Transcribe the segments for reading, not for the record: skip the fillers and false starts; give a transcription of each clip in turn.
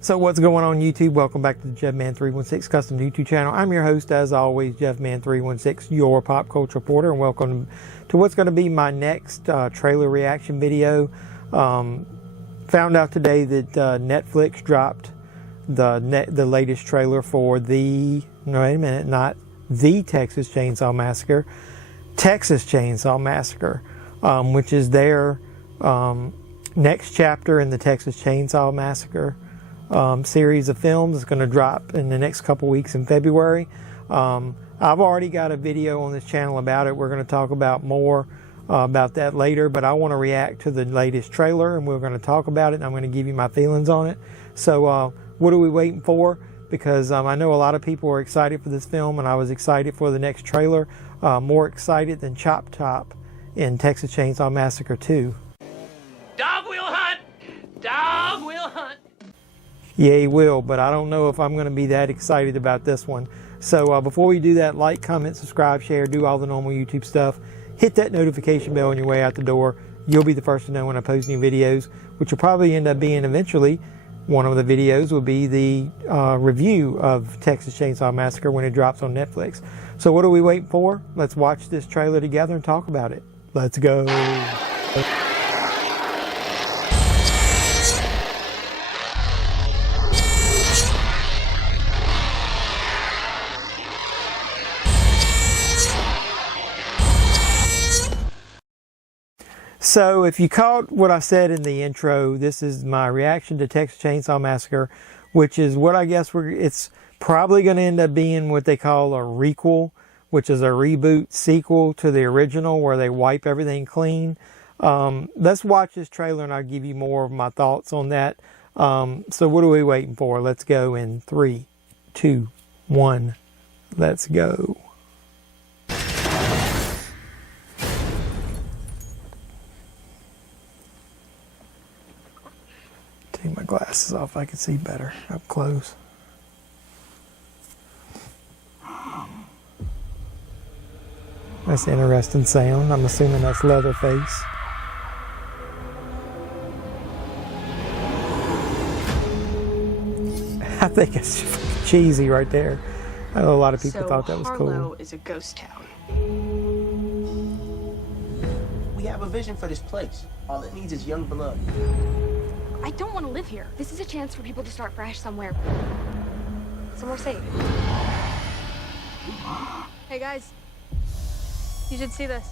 So what's going on YouTube? Welcome back to the JeffMan316 Custom YouTube channel. I'm your host, as always, JeffMan316, your pop culture reporter, and welcome to what's going to be my next trailer reaction video. Found out today that Netflix dropped the latest trailer for not the Texas Chainsaw Massacre, Texas Chainsaw Massacre, which is their next chapter in the Texas Chainsaw Massacre series of films. It's going to drop in the next couple weeks in February. I've already got a video on this channel about it. We're going to talk about more about that later, but I want to react to the latest trailer and we're going to talk about it and I'm going to give you my feelings on it. So what are we waiting for? Because I know a lot of people are excited for this film, and I was excited for the next trailer, more excited than Chop Top in Texas Chainsaw Massacre 2. Dog will hunt! Dog will hunt! Yeah, he will, but I don't know if I'm going to be that excited about this one. So before we do that, like, comment, subscribe, share, do all the normal YouTube stuff. Hit that notification bell on your way out the door. You'll be the first to know when I post new videos, which will probably end up being eventually one of the videos will be the review of Texas Chainsaw Massacre when it drops on Netflix. So what are we waiting for? Let's watch this trailer together and talk about it. Let's go. So if you caught what I said in the intro, this is my reaction to Texas Chainsaw Massacre, which is what I guess it's probably going to end up being what they call a requel, which is a reboot sequel to the original where they wipe everything clean. Let's watch this trailer and I'll give you more of my thoughts on that. So what are we waiting for? Let's go in 3, 2, 1. Let's go. Take my glasses off, I can see better up close. That's an interesting sound. I'm assuming that's Leatherface. I think it's cheesy right there. I know a lot of people thought that was cool. Harlow is a ghost town. We have a vision for this place. All it needs is young blood. I don't want to live here. This is a chance for people to start fresh somewhere safe. Hey guys, you should see this.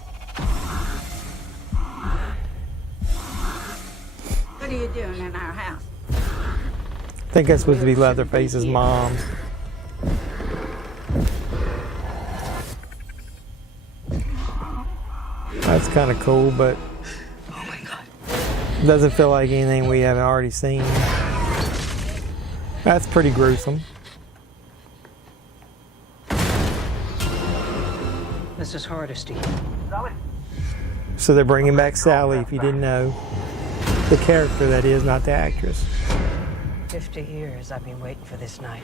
What are you doing in our house? I think that's supposed to be Leatherface's mom. That's kind of cool, but doesn't feel like anything we haven't already seen. That's pretty gruesome. This is Hardesty. So they're bringing back Sally, if you didn't know. The character, that is, not the actress. 50 years I've been waiting for this night.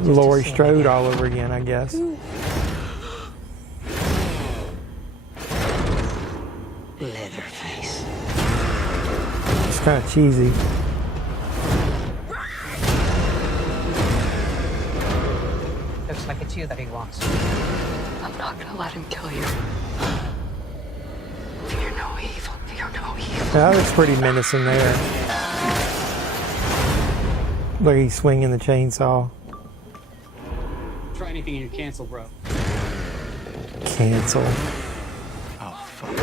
Laurie Strode all over again, I guess. Leatherface. It's kind of cheesy. Looks like it's you that he wants. I'm not gonna let him kill you. Fear no evil. Fear no evil. That looks pretty menacing there. Look, he's swinging the chainsaw. Try anything and you're canceled, bro. Cancel. Oh, fuck.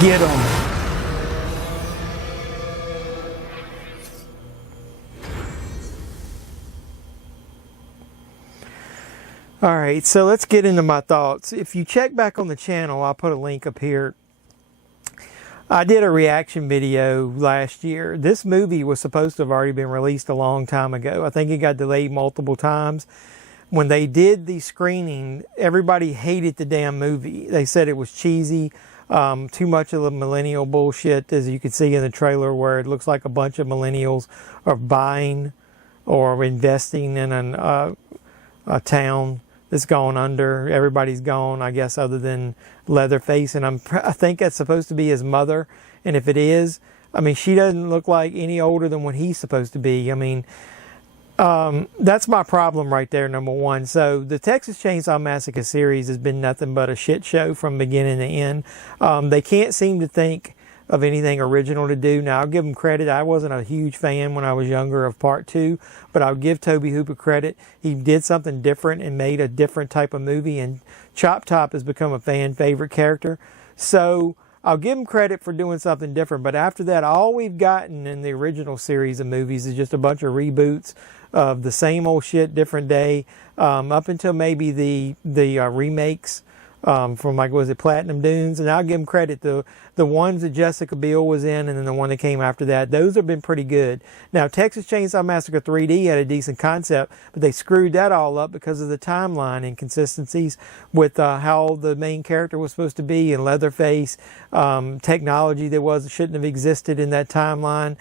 Get him. All right, so let's get into my thoughts. If you check back on the channel, I'll put a link up here. I did a reaction video last year. This movie was supposed to have already been released a long time ago. I think it got delayed multiple times. When they did the screening, everybody hated the damn movie. They said it was cheesy, too much of the millennial bullshit, as you can see in the trailer, where it looks like a bunch of millennials are buying or investing in a town that's gone under. Everybody's gone, I guess, other than Leatherface, and I think that's supposed to be his mother. And if it is, I mean, she doesn't look like any older than what he's supposed to be. I mean, that's my problem right there, number one. So the Texas Chainsaw Massacre series has been nothing but a shit show from beginning to end. They can't seem to think of anything original to do. Now, I'll give them credit. I wasn't a huge fan when I was younger of part 2, but I'll give Tobe Hooper credit. He did something different and made a different type of movie, and Chop Top has become a fan favorite character. So I'll give him credit for doing something different, but after that, all we've gotten in the original series of movies is just a bunch of reboots of the same old shit, different day, up until maybe the remakes from, like, was it Platinum Dunes? And I'll give them credit. The ones that Jessica Biel was in, and then the one that came after that, those have been pretty good. Now, Texas Chainsaw Massacre 3D had a decent concept, but they screwed that all up because of the timeline inconsistencies with how the main character was supposed to be, and Leatherface, technology that shouldn't have existed in that timeline.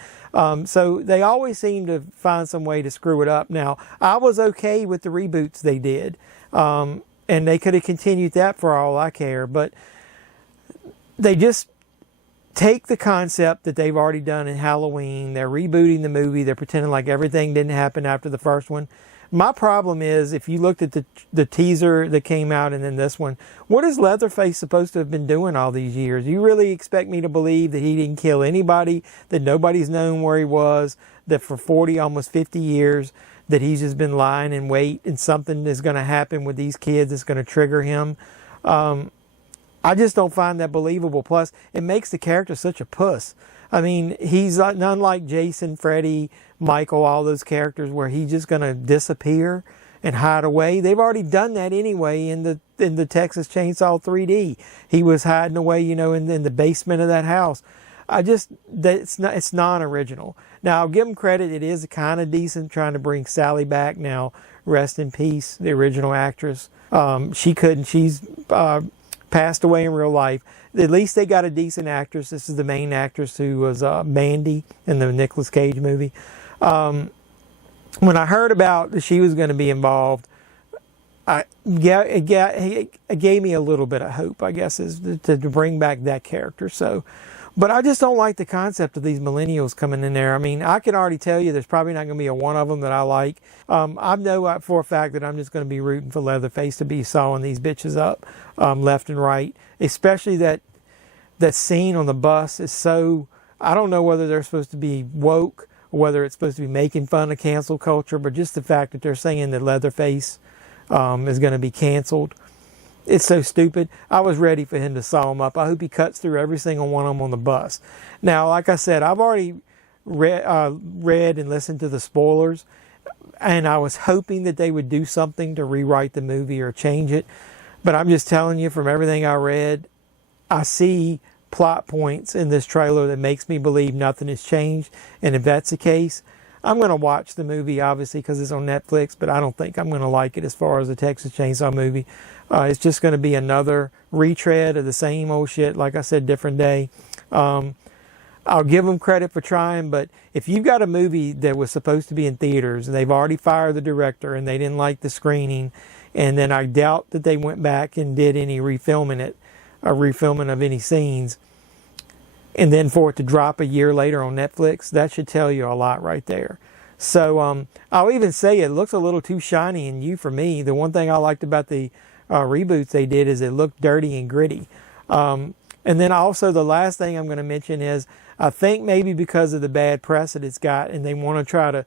So they always seem to find some way to screw it up. Now, I was okay with the reboots they did. And they could have continued that for all I care, but they just take the concept that they've already done in Halloween. They're rebooting the movie. They're pretending like everything didn't happen after the first one. My problem is, if you looked at the teaser that came out and then this one, what is Leatherface supposed to have been doing all these years? You really expect me to believe that he didn't kill anybody, that nobody's known where he was, that for 40, almost 50 years, that he's just been lying in wait and something is going to happen with these kids that's going to trigger him? I just don't find that believable. Plus, it makes the character such a puss. I mean, he's none like Jason, Freddy, Michael, all those characters where he's just going to disappear and hide away. They've already done that anyway in the Texas Chainsaw 3D. He was hiding away, you know, in the basement of that house. It's non-original. Now, I'll give him credit. It is kind of decent trying to bring Sally back. Now, rest in peace, the original actress. She's passed away in real life. At least they got a decent actress. This is the main actress who was Mandy in the Nicolas Cage movie. When I heard about that she was going to be involved, it gave me a little bit of hope, I guess, is to bring back that character. So, but I just don't like the concept of these millennials coming in there. I mean, I can already tell you there's probably not going to be a one of them that I like. I know for a fact that I'm just going to be rooting for Leatherface to be sawing these bitches up left and right. Especially that scene on the bus is so... I don't know whether they're supposed to be woke or whether it's supposed to be making fun of cancel culture, but just the fact that they're saying that Leatherface is going to be canceled. It's so stupid. I was ready for him to saw him up. I hope he cuts through every single one of them on the bus. Now, like I said, I've already read and listened to the spoilers, and I was hoping that they would do something to rewrite the movie or change it. But I'm just telling you, from everything I read, I see plot points in this trailer that makes me believe nothing has changed. And if that's the case, I'm going to watch the movie, obviously, because it's on Netflix, but I don't think I'm going to like it as far as the Texas Chainsaw movie. It's just going to be another retread of the same old shit. Like I said, different day. I'll give them credit for trying, but if you've got a movie that was supposed to be in theaters and they've already fired the director and they didn't like the screening, and then I doubt that they went back and did any refilming of any scenes, and then for it to drop a year later on Netflix, that should tell you a lot right there. So I'll even say it looks a little too shiny and new for me. The one thing I liked about the reboots they did is it looked dirty and gritty. And then also the last thing I'm going to mention is I think maybe because of the bad press that it's got and they want to try to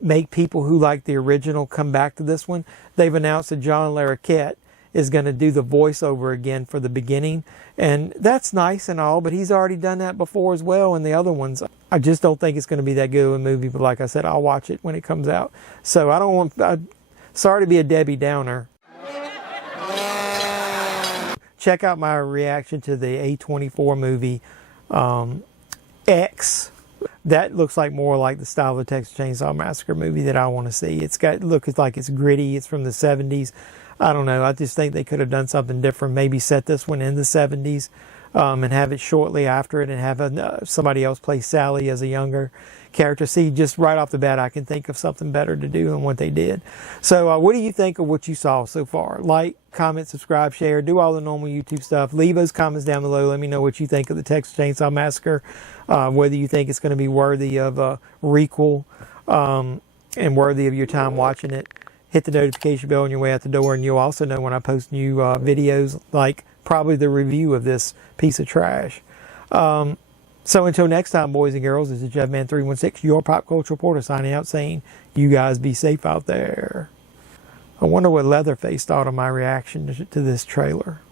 make people who like the original come back to this one, they've announced that John Larroquette is going to do the voiceover again for the beginning. And that's nice and all, but he's already done that before as well in the other ones. I just don't think it's going to be that good of a movie, but like I said, I'll watch it when it comes out. So sorry to be a Debbie Downer. Check out my reaction to the A24 movie, X. That looks like more like the style of the Texas Chainsaw Massacre movie that I want to see. It's like it's gritty. It's from the 70s. I don't know. I just think they could have done something different. Maybe set this one in the 70s. and have it shortly after it, and have somebody else play Sally as a younger character. See, just right off the bat, I can think of something better to do than what they did. So what do you think of what you saw so far? Like, comment, subscribe, share, do all the normal YouTube stuff. Leave those comments down below. Let me know what you think of the Texas Chainsaw Massacre, whether you think it's going to be worthy of a requel and worthy of your time watching it. Hit the notification bell on your way out the door, and you'll also know when I post new videos, like probably the review of this piece of trash. So until next time, boys and girls, this is JeffMan316, your pop culture reporter, signing out saying, you guys be safe out there. I wonder what Leatherface thought of my reaction to this trailer.